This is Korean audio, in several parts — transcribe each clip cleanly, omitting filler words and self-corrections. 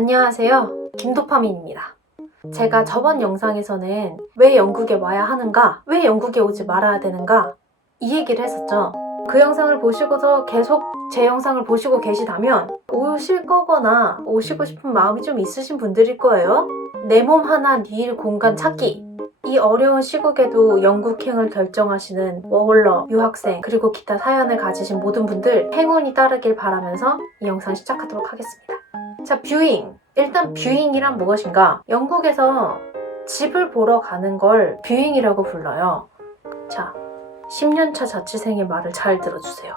안녕하세요, 김도파민입니다. 제가 저번 영상에서는 왜 영국에 와야 하는가, 왜 영국에 오지 말아야 되는가 이 얘기를 했었죠. 그 영상을 보시고서 계속 제 영상을 보시고 계시다면 오실 거거나 오시고 싶은 마음이 좀 있으신 분들일 거예요. 내 몸 하나 뉘일 공간 찾기, 이 어려운 시국에도 영국행을 결정하시는 워홀러, 유학생, 그리고 기타 사연을 가지신 모든 분들 행운이 따르길 바라면서 이 영상 시작하도록 하겠습니다. 자, 뷰잉. 일단 뷰잉이란 무엇인가? 영국에서 집을 보러 가는 걸 뷰잉이라고 불러요. 자, 10년차 자취생의 말을 잘 들어주세요.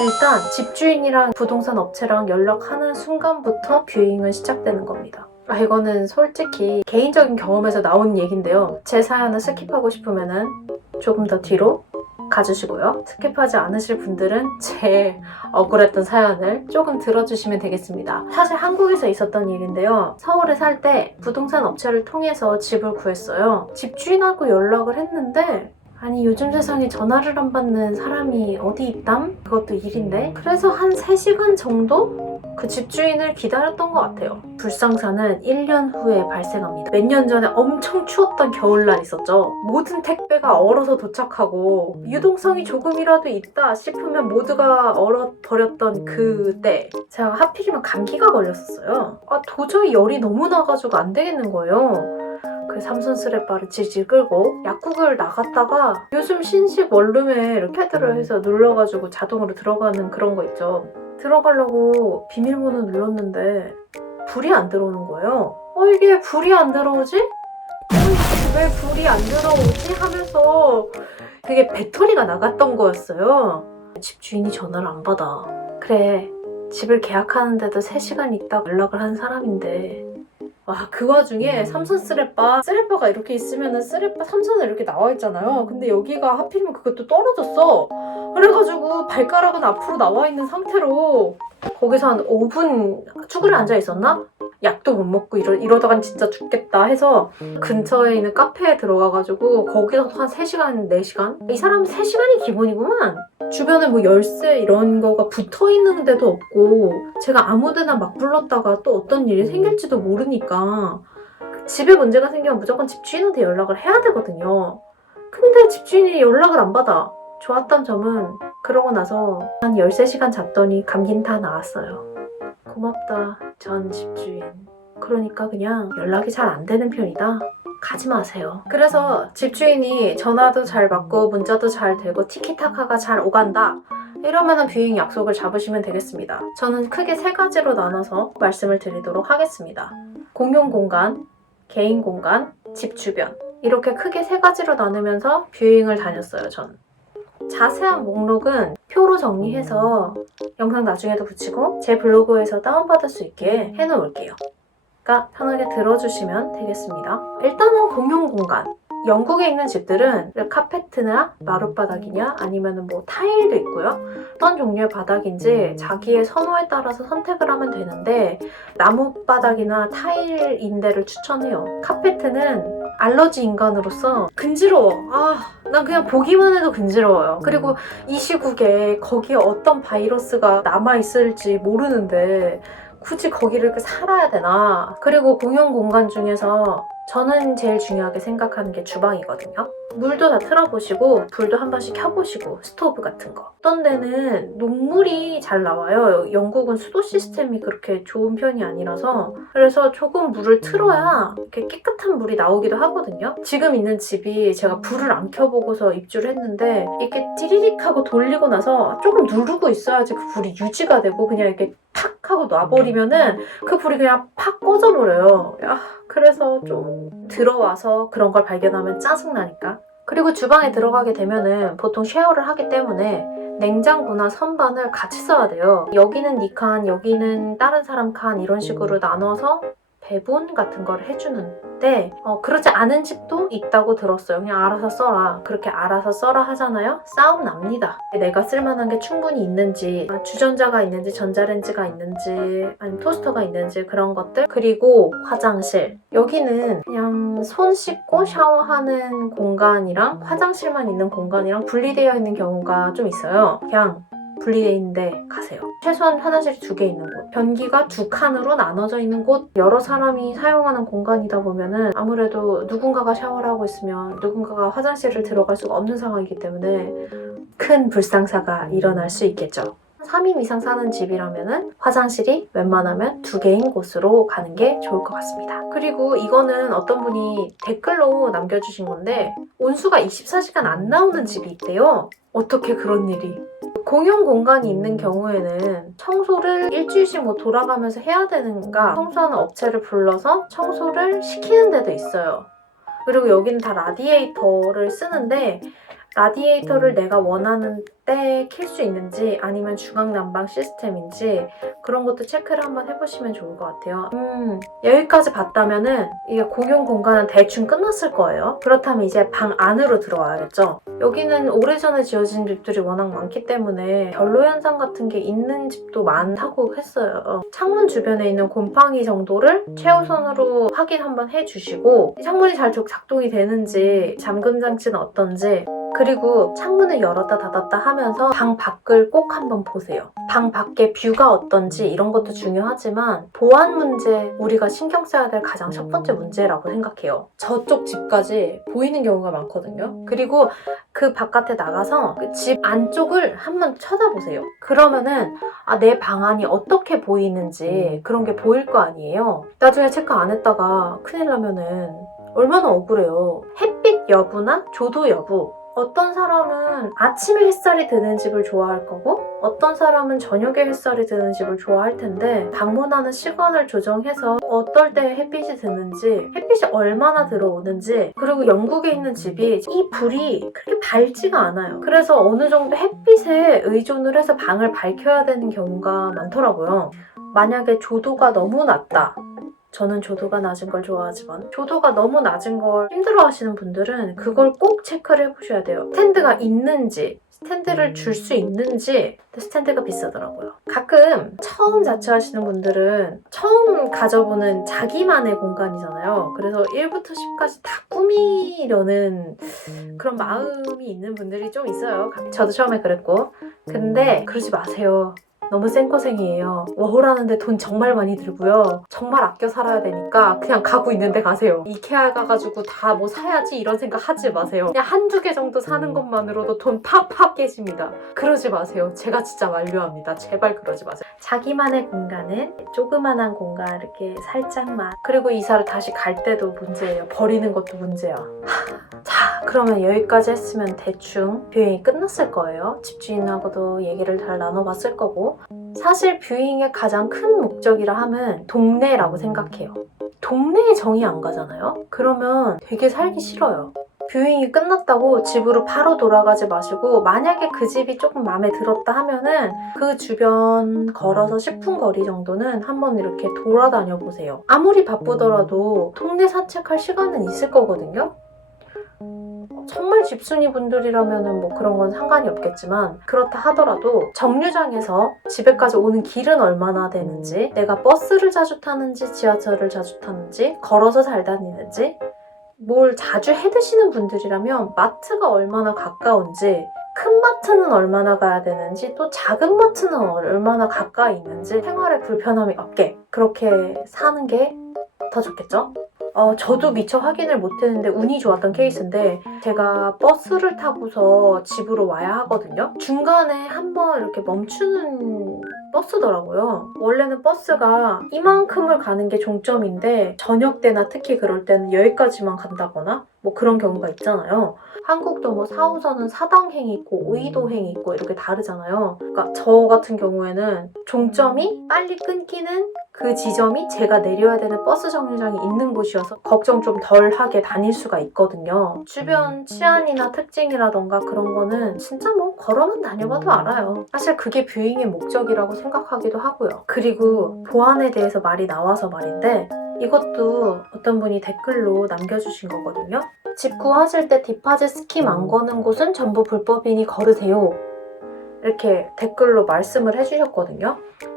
일단 집주인이랑 부동산 업체랑 연락하는 순간부터 뷰잉은 시작되는 겁니다. 이거는 솔직히 개인적인 경험에서 나온 얘기인데요. 제 사연을 스킵하고 싶으면은 조금 더 뒤로 가주시고요. 스킵하지 않으실 분들은 제 억울했던 사연을 조금 들어주시면 되겠습니다. 사실 한국에서 있었던 일인데요. 서울에 살 때 부동산 업체를 통해서 집을 구했어요. 집주인하고 연락을 했는데 아니 요즘 세상에 전화를 안 받는 사람이 어디 있담? 그것도 일인데 그래서 한 3시간 정도 그 집주인을 기다렸던 것 같아요. 불상사는 1년 후에 발생합니다. 몇 년 전에 엄청 추웠던 겨울날 있었죠. 모든 택배가 얼어서 도착하고 유동성이 조금이라도 있다 싶으면 모두가 얼어버렸던 그때 제가 하필이면 감기가 걸렸었어요. 도저히 열이 너무 나가지고 안 되겠는 거예요. 그 삼선 스레바를 질질 끌고 약국을 나갔다가 요즘 신식 원룸에 이렇게 헤드를 해서 눌러가지고 자동으로 들어가는 그런 거 있죠. 들어가려고 비밀번호 눌렀는데 불이 안 들어오는 거예요. 이게 불이 안 들어오지? 왜 불이 안 들어오지? 하면서 그게 배터리가 나갔던 거였어요. 집주인이 전화를 안 받아. 그래, 집을 계약하는데도 3시간 있다 연락을 한 사람인데 그 와중에 삼선 스레바가 이렇게 있으면은 스레바 삼선에 이렇게 나와 있잖아요. 근데 여기가 하필이면 그것도 떨어졌어. 그래가지고 발가락은 앞으로 나와 있는 상태로 거기서 한 5분 쭈그려 앉아 있었나? 약도 못 먹고 이러다간 진짜 죽겠다 해서 근처에 있는 카페에 들어가가지고 거기서 한 3시간, 4시간? 이 사람 3시간이 기본이구만. 주변에 뭐 열쇠 이런 거가 붙어있는 데도 없고 제가 아무데나 막 불렀다가 또 어떤 일이 생길지도 모르니까 집에 문제가 생기면 무조건 집주인한테 연락을 해야 되거든요. 근데 집주인이 연락을 안 받아. 좋았던 점은 그러고 나서 한 13시간 잤더니 감기는 다 나았어요. 고맙다, 전 집주인. 그러니까 그냥 연락이 잘 안 되는 편이다. 가지 마세요. 그래서 집주인이 전화도 잘 받고 문자도 잘 되고 티키타카가 잘 오간다. 이러면은 뷰잉 약속을 잡으시면 되겠습니다. 저는 크게 3가지로 나눠서 말씀을 드리도록 하겠습니다. 공용 공간, 개인 공간, 집 주변. 이렇게 크게 3가지로 나누면서 뷰잉을 다녔어요, 전. 자세한 목록은 표로 정리해서 영상 나중에도 붙이고 제 블로그에서 다운받을 수 있게 해놓을게요. 그러니까 편하게 들어주시면 되겠습니다. 일단은 공용 공간. 영국에 있는 집들은 카페트나 마룻바닥이냐 아니면 뭐 타일도 있고요. 어떤 종류의 바닥인지 자기의 선호에 따라서 선택을 하면 되는데 나무바닥이나 타일인 데를 추천해요. 카페트는 알러지 인간으로서 근지러워. 난 그냥 보기만 해도 근지러워요. 그리고 이 시국에 거기에 어떤 바이러스가 남아있을지 모르는데 굳이 거기를 이렇게 살아야 되나? 그리고 공용 공간 중에서 저는 제일 중요하게 생각하는 게 주방이거든요. 물도 다 틀어보시고 불도 한 번씩 켜보시고 스토브 같은 거. 어떤 데는 녹물이 잘 나와요. 영국은 수도 시스템이 그렇게 좋은 편이 아니라서 그래서 조금 물을 틀어야 이렇게 깨끗한 물이 나오기도 하거든요. 지금 있는 집이 제가 불을 안 켜보고서 입주를 했는데 이렇게 찌리릭 하고 돌리고 나서 조금 누르고 있어야지 그 불이 유지가 되고 그냥 이렇게 탁 하고 놔버리면은 그 불이 그냥 팍 꺼져버려요. 그래서 좀 들어와서 그런 걸 발견하면 짜증나니까. 그리고 주방에 들어가게 되면은 보통 쉐어를 하기 때문에 냉장고나 선반을 같이 써야 돼요. 여기는 네 칸, 여기는 다른 사람 칸 이런 식으로 나눠서 배분 같은 걸 해주는데 그러지 않은 집도 있다고 들었어요. 그냥 알아서 써라. 그렇게 알아서 써라 하잖아요. 싸움 납니다. 내가 쓸만한 게 충분히 있는지, 주전자가 있는지, 전자레인지가 있는지, 아니면 토스터가 있는지 그런 것들. 그리고 화장실. 여기는 그냥 손 씻고 샤워하는 공간이랑 화장실만 있는 공간이랑 분리되어 있는 경우가 좀 있어요. 그냥 분리되어 있는데 가세요. 최소한 화장실이 2개 있는 곳, 변기가 2칸으로 나눠져 있는 곳, 여러 사람이 사용하는 공간이다 보면은 아무래도 누군가가 샤워를 하고 있으면 누군가가 화장실을 들어갈 수가 없는 상황이기 때문에 큰 불상사가 일어날 수 있겠죠. 3인 이상 사는 집이라면은 화장실이 웬만하면 2개인 곳으로 가는 게 좋을 것 같습니다. 그리고 이거는 어떤 분이 댓글로 남겨주신 건데 온수가 24시간 안 나오는 집이 있대요. 어떻게 그런 일이? 공용 공간이 있는 경우에는 청소를 일주일씩 돌아가면서 해야 되는가, 청소하는 업체를 불러서 청소를 시키는 데도 있어요. 그리고 여기는 다 라디에이터를 쓰는데 라디에이터를 내가 원하는 때 킬 수 있는지 아니면 중앙난방 시스템인지 그런 것도 체크를 한번 해보시면 좋을 것 같아요. 여기까지 봤다면은 이게 공용 공간은 대충 끝났을 거예요. 그렇다면 이제 방 안으로 들어와야겠죠. 여기는 오래전에 지어진 집들이 워낙 많기 때문에 결로 현상 같은 게 있는 집도 많다고 했어요. 창문 주변에 있는 곰팡이 정도를 최우선으로 확인 한번 해주시고 창문이 잘 작동이 되는지 잠금 장치는 어떤지 그리고 창문을 열었다 닫았다 하면서 방 밖을 꼭 한번 보세요. 방 밖의 뷰가 어떤지 이런 것도 중요하지만 보안 문제 우리가 신경 써야 될 가장 첫 번째 문제라고 생각해요. 저쪽 집까지 보이는 경우가 많거든요. 그리고 그 바깥에 나가서 그 집 안쪽을 한번 쳐다보세요. 그러면은 내 방 안이 어떻게 보이는지 그런 게 보일 거 아니에요. 나중에 체크 안 했다가 큰일 나면은 얼마나 억울해요. 햇빛 여부나 조도 여부 어떤 사람은 아침에 햇살이 드는 집을 좋아할 거고 어떤 사람은 저녁에 햇살이 드는 집을 좋아할 텐데 방문하는 시간을 조정해서 어떨 때 햇빛이 드는지 햇빛이 얼마나 들어오는지 그리고 영국에 있는 집이 이 불이 그렇게 밝지가 않아요. 그래서 어느 정도 햇빛에 의존을 해서 방을 밝혀야 되는 경우가 많더라고요. 만약에 조도가 너무 낮다. 저는 조도가 낮은 걸 좋아하지만 조도가 너무 낮은 걸 힘들어 하시는 분들은 그걸 꼭 체크를 해보셔야 돼요. 스탠드가 있는지 스탠드를 줄 수 있는지 스탠드가 비싸더라고요. 가끔 처음 자취하시는 분들은 처음 가져보는 자기만의 공간이잖아요. 그래서 1부터 10까지 다 꾸미려는 그런 마음이 있는 분들이 좀 있어요. 저도 처음에 그랬고 근데 그러지 마세요. 너무 생고생이에요. 워홀하는데 돈 정말 많이 들고요. 정말 아껴 살아야 되니까 그냥 가구 있는 데 가세요. 이케아 가가지고 다 뭐 사야지 이런 생각 하지 마세요. 그냥 1-2개 정도 사는 것만으로도 돈 팍팍 깨집니다. 그러지 마세요. 제가 진짜 만류합니다. 제발 그러지 마세요. 자기만의 공간은 조그만한 공간 이렇게 살짝만 그리고 이사를 다시 갈 때도 문제예요. 버리는 것도 문제야. 자, 그러면 여기까지 했으면 대충 뷰잉이 끝났을 거예요. 집주인하고도 얘기를 잘 나눠봤을 거고 사실 뷰잉의 가장 큰 목적이라 하면 동네라고 생각해요. 동네에 정이 안 가잖아요? 그러면 되게 살기 싫어요. 뷰잉이 끝났다고 집으로 바로 돌아가지 마시고 만약에 그 집이 조금 마음에 들었다 하면은 그 주변 걸어서 10분 거리 정도는 한번 이렇게 돌아다녀 보세요. 아무리 바쁘더라도 동네 산책할 시간은 있을 거거든요? 정말 집순이 분들이라면 뭐 그런 건 상관이 없겠지만 그렇다 하더라도 정류장에서 집에까지 오는 길은 얼마나 되는지 내가 버스를 자주 타는지 지하철을 자주 타는지 걸어서 잘 다니는지 뭘 자주 해드시는 분들이라면 마트가 얼마나 가까운지 큰 마트는 얼마나 가야 되는지 또 작은 마트는 얼마나 가까이 있는지 생활에 불편함이 없게 그렇게 사는 게 더 좋겠죠? 저도 미처 확인을 못했는데 운이 좋았던 케이스인데 제가 버스를 타고서 집으로 와야 하거든요. 중간에 한번 이렇게 멈추는 버스더라고요. 원래는 버스가 이만큼을 가는 게 종점인데 저녁 때나 특히 그럴 때는 여기까지만 간다거나 뭐 그런 경우가 있잖아요. 한국도 뭐 4호선은 4당행이 있고 5위도행이 있고 이렇게 다르잖아요. 그러니까 저 같은 경우에는 종점이 빨리 끊기는 그 지점이 제가 내려야 되는 버스 정류장이 있는 곳이어서 걱정 좀 덜하게 다닐 수가 있거든요. 주변 치안이나 특징이라던가 그런 거는 진짜 뭐 걸어만 다녀봐도 알아요. 사실 그게 뷰잉의 목적이라고 생각하기도 하고요. 그리고 보안에 대해서 말이 나와서 말인데 이것도 어떤 분이 댓글로 남겨주신 거거든요. 집 구하실 때 디파짓 스킴 안 거는 곳은 전부 불법이니 거르세요. 이렇게 댓글로 말씀을 해주셨거든요.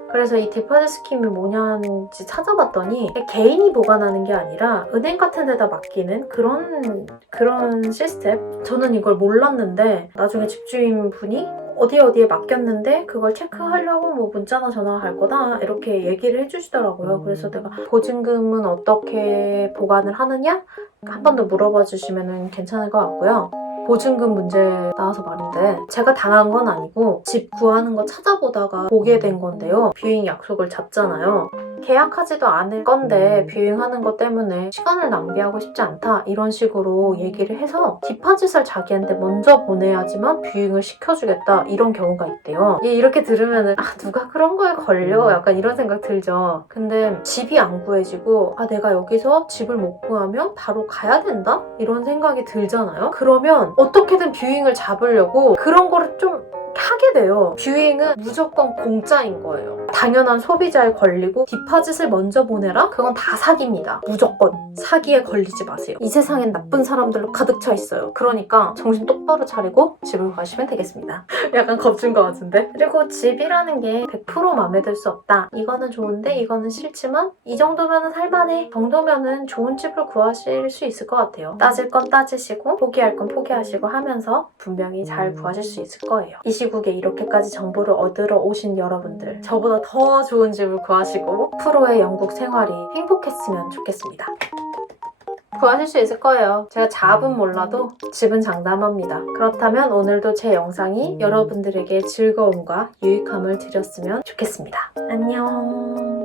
그래서 이 디파짓 스킴이 뭐냐는지 찾아봤더니 개인이 보관하는 게 아니라 은행 같은 데다 맡기는 그런 시스템? 저는 이걸 몰랐는데 나중에 집주인 분이 어디에 맡겼는데 그걸 체크하려고 뭐 문자나 전화할 거다 이렇게 얘기를 해주시더라고요. 그래서 내가 보증금은 어떻게 보관을 하느냐? 한 번 더 물어봐 주시면 괜찮을 것 같고요. 보증금 문제 나와서 말인데 제가 당한 건 아니고 집 구하는 거 찾아보다가 보게 된 건데요. 뷰잉 약속을 잡잖아요. 계약하지도 않을 건데 뷰잉하는 것 때문에 시간을 낭비하고 싶지 않다 이런 식으로 얘기를 해서 디파짓을 자기한테 먼저 보내야지만 뷰잉을 시켜주겠다 이런 경우가 있대요. 이렇게 들으면은 누가 그런 거에 걸려 약간 이런 생각 들죠. 근데 집이 안 구해지고 내가 여기서 집을 못 구하면 바로 가야 된다? 이런 생각이 들잖아요. 그러면 어떻게든 뷰잉을 잡으려고 그런 거를 좀 하게 돼요. 뷰잉은 무조건 공짜인 거예요. 당연한 소비자에 걸리고 디파짓을 먼저 보내라? 그건 다 사기입니다. 무조건. 사기에 걸리지 마세요. 이 세상엔 나쁜 사람들로 가득 차 있어요. 그러니까 정신 똑바로 차리고 집을 구하시면 되겠습니다. 약간 겁준 것 같은데? 그리고 집이라는 게 100% 마음에 들 수 없다. 이거는 좋은데 이거는 싫지만 이 정도면은 살만해. 정도면은 좋은 집을 구하실 수 있을 것 같아요. 따질 건 따지시고 포기할 건 포기하시고 하면서 분명히 잘 구하실 수 있을 거예요. 이 시국에 이렇게까지 정보를 얻으러 오신 여러분들 저보다 더 좋은 집을 구하시고 프로의 영국 생활이 행복했으면 좋겠습니다. 구하실 수 있을 거예요. 제가 잡은 몰라도 집은 장담합니다. 그렇다면 오늘도 제 영상이 여러분들에게 즐거움과 유익함을 드렸으면 좋겠습니다. 안녕.